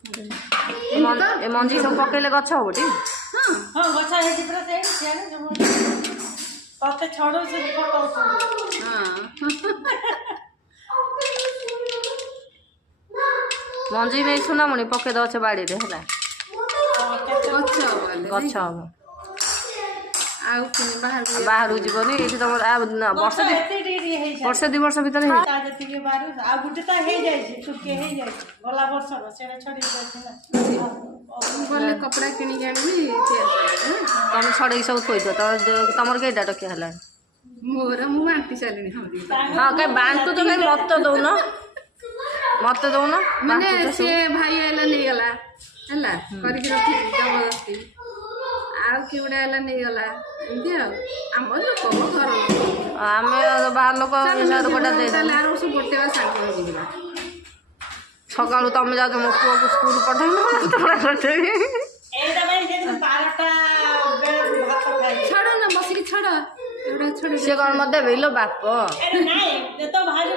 ए मंजी सब पकेले गछ हो टी हां गछ हे कि पूरा से सियाने जो तते छोड़ो से फटाउ हां मंजी में सुना मुनी पके दछ बाड़ी रे हला गछ हो आउ बाहर जीवनी ये तुम वर्ष 2 वर्ष भीतर आ गुटे तो हे जाय छै टुके हे जाय गला वर्ष सेना छोड़ी जाय छै ना बोले कपड़ा किनी आनी तुम छड़े सब थोई दो तमर केटा टके हला मोर मु बांटी चलनी हम हां के बांटू तो कहीं मत दो ना माने से भाई आला नहीं गला हला करी के रखी जबरदस्ती आउ कि उड़ा आला नहीं गला एंती हम लोग घर आमे बाहर लोक हिसाब कोटा दे ताले आरो सब गोटेवा सांग हो जिबा सकाळू तमे जा मो पुओ को स्कूल पठाई तोरा करते एटा भाई जे 12टा बेल भात खाई छोड़ो ना बसी छोड़ो एटा छोड़ो से कोन मते भेलो बाप अरे नहीं तो भाई